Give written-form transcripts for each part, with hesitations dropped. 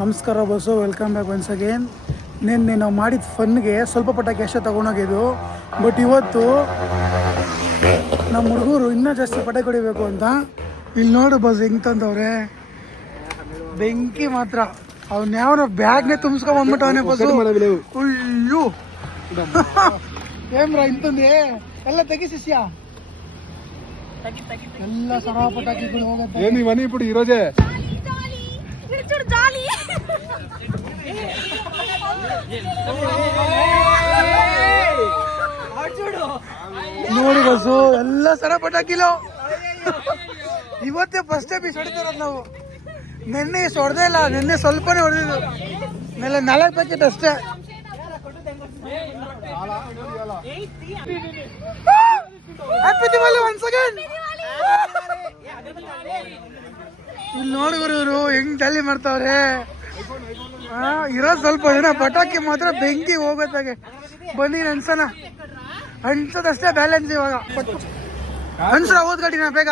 ನಮಸ್ಕಾರ bus, welcome back once again. ನಿನ್ನೆ ನಾವು ಮಾಡಿದ ಫನ್ಗೆ ಸ್ವಲ್ಪ ಪಟಾಕಿ ಅಷ್ಟೇ ತೊಗೊಂಡೋಗಿದ್ದು. ಬಟ್ ಇವತ್ತು ನಮ್ಮ ಹುಡುಗರು ಇನ್ನೂ ಜಾಸ್ತಿ ಪಟಾಕಿ ಹೊಡಿಬೇಕು ಅಂತ ಇಲ್ಲಿ ನೋಡು ಬಸ್ ಹೆಂಗೆ ತಂದವ್ರೆ. ಬೆಂಕಿ ಮಾತ್ರ ಅವ್ನು ಯಾವನ ಬ್ಯಾಗ್ನೇ ತುಂಬಿಸ್ಕೊಂಡ್ ಬಂದ್ಬಿಟ್ಟವನೇ ಬಸ್ಸು. ಅಯ್ಯೋ ಏಮ್ರ ಇಂತಂದೆ ಎಲ್ಲ ತೆಗಿಸಿಸ್ಯ ಎಲ್ಲ ಸರ ಪಟಾಕಿಗಳು ಹೋಗುತ್ತೆ. ಏನು ಮನಿ ಬಿಡು ಇರೋದೇ ನೋಡಿ ಬಸ್ಸು ಎಲ್ಲ ಸರ ಪಟಾಕಿಲು. ಇವತ್ತೇ ಫಸ್ಟ್ ಟೈಮ್ ಹೊಡಿತಾರದು ನಾವು. ನಿನ್ನೆ ಹೊಡೆದೇ ಇಲ್ಲ, ನಿನ್ನೆ ಸ್ವಲ್ಪನೇ ಹೊಡೆದಿದ್ದು. ಮೇಲೆ 4 ಪ್ಯಾಕೆಟ್ ಅಷ್ಟೇ. Happy Diwali once again. ಇಲ್ಲಿ ನೋಡಿದ್ರು ಇವರು ಹೆಂಗ್ ಡಲ್ಲಿ ಮಾಡ್ತಾವ್ರೆ. ಇರೋದು ಸ್ವಲ್ಪ ದಿನ ಪಟಾಕಿ ಮಾತ್ರ ಬೆಂಕಿ ಹೋಗೋತ್ತಾಗೆ. ಬನ್ನಿ ಅನ್ಸನ ಅನ್ಸದಷ್ಟೇ ಬ್ಯಾಲೆನ್ಸ್. ಇವಾಗ ಅನ್ಸ್ರ ಹೋದ್ ಗಾಡಿನ ಬೇಗ.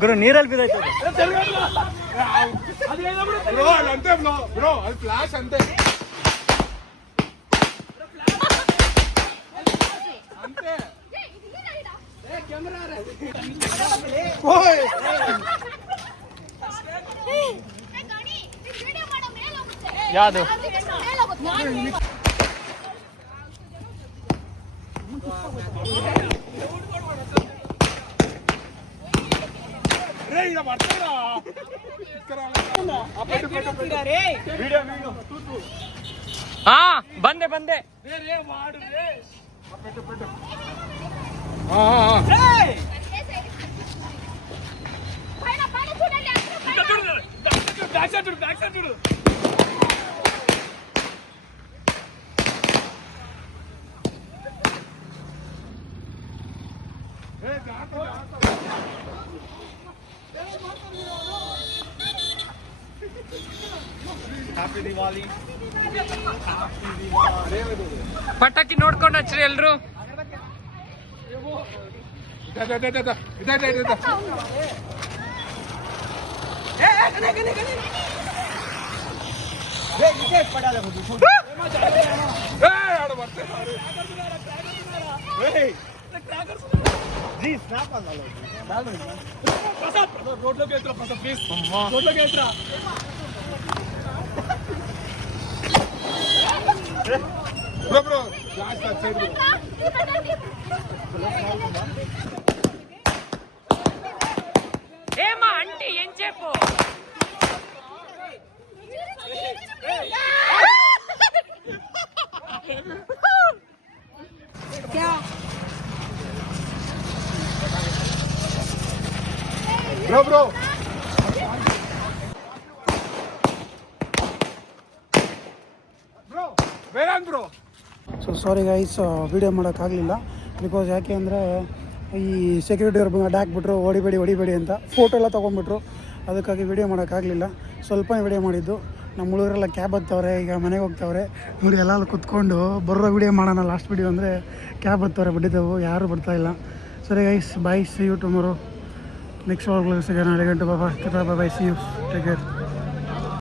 ಗುರು ನೀರಲ್ಲಿ ಬಿದ್ದೈತೆ ಅಂತೆ ಬ್ರೋ, ಅದು ಫ್ಲಾಶ್ ಅಂತೆ ಅಂತೆ. ಯಾವುದು ಹಾ ಬಂದೆ ಪಟಾಕಿ ನೋಡ್ಕೊಂಡು ಹಚ್ಚ್ರಿ ಎಲ್ರು. బ్రో ఫ్లాష్ సైడ్ ఏమా అంటే ఏం చెప్పు. Bro bro. So sorry guys, video ಮಾಡೋಕ್ಕಾಗಲಿಲ್ಲ. ಬಿಕಾಸ್ ಯಾಕೆ ಅಂದರೆ ಈ ಸೆಕ್ಯೂರಿಟಿ ಅವ್ರು ಬಂದು ಹಾಕ್ಬಿಟ್ರು, ಹೊಡಿಬೇಡಿ ಅಂತ ಫೋಟೋ ಎಲ್ಲ ತೊಗೊಂಡ್ಬಿಟ್ರು. ಅದಕ್ಕಾಗಿ ವೀಡಿಯೋ ಮಾಡೋಕ್ಕಾಗಲಿಲ್ಲ. ಸ್ವಲ್ಪ ವೀಡಿಯೋ ಮಾಡಿದ್ದು. ನಮ್ಮ ಹುಡುಗರೆಲ್ಲ ಕ್ಯಾಬ್ ಹತ್ತವ್ರೆ, ಈಗ ಮನೆಗೆ ಹೋಗ್ತಾವ್ರೆ. ನೋಡಿ ಎಲ್ಲ ಕುತ್ಕೊಂಡು ಬರೋ ವೀಡಿಯೋ ಮಾಡೋಣ. ಲಾಸ್ಟ್ ವೀಡಿಯೋ ಅಂದರೆ ಕ್ಯಾಬ್ ಹತ್ತವ್ರೆ, ಬಿಟ್ಟಿದ್ದೆವು, ಯಾರೂ ಬರ್ತಾಯಿಲ್ಲ. ಸರಿ guys, bye, see you tomorrow. Next vlog ಸಿಗೋಣ. 11 ಗಂಟೆ. Bye, see you, take care.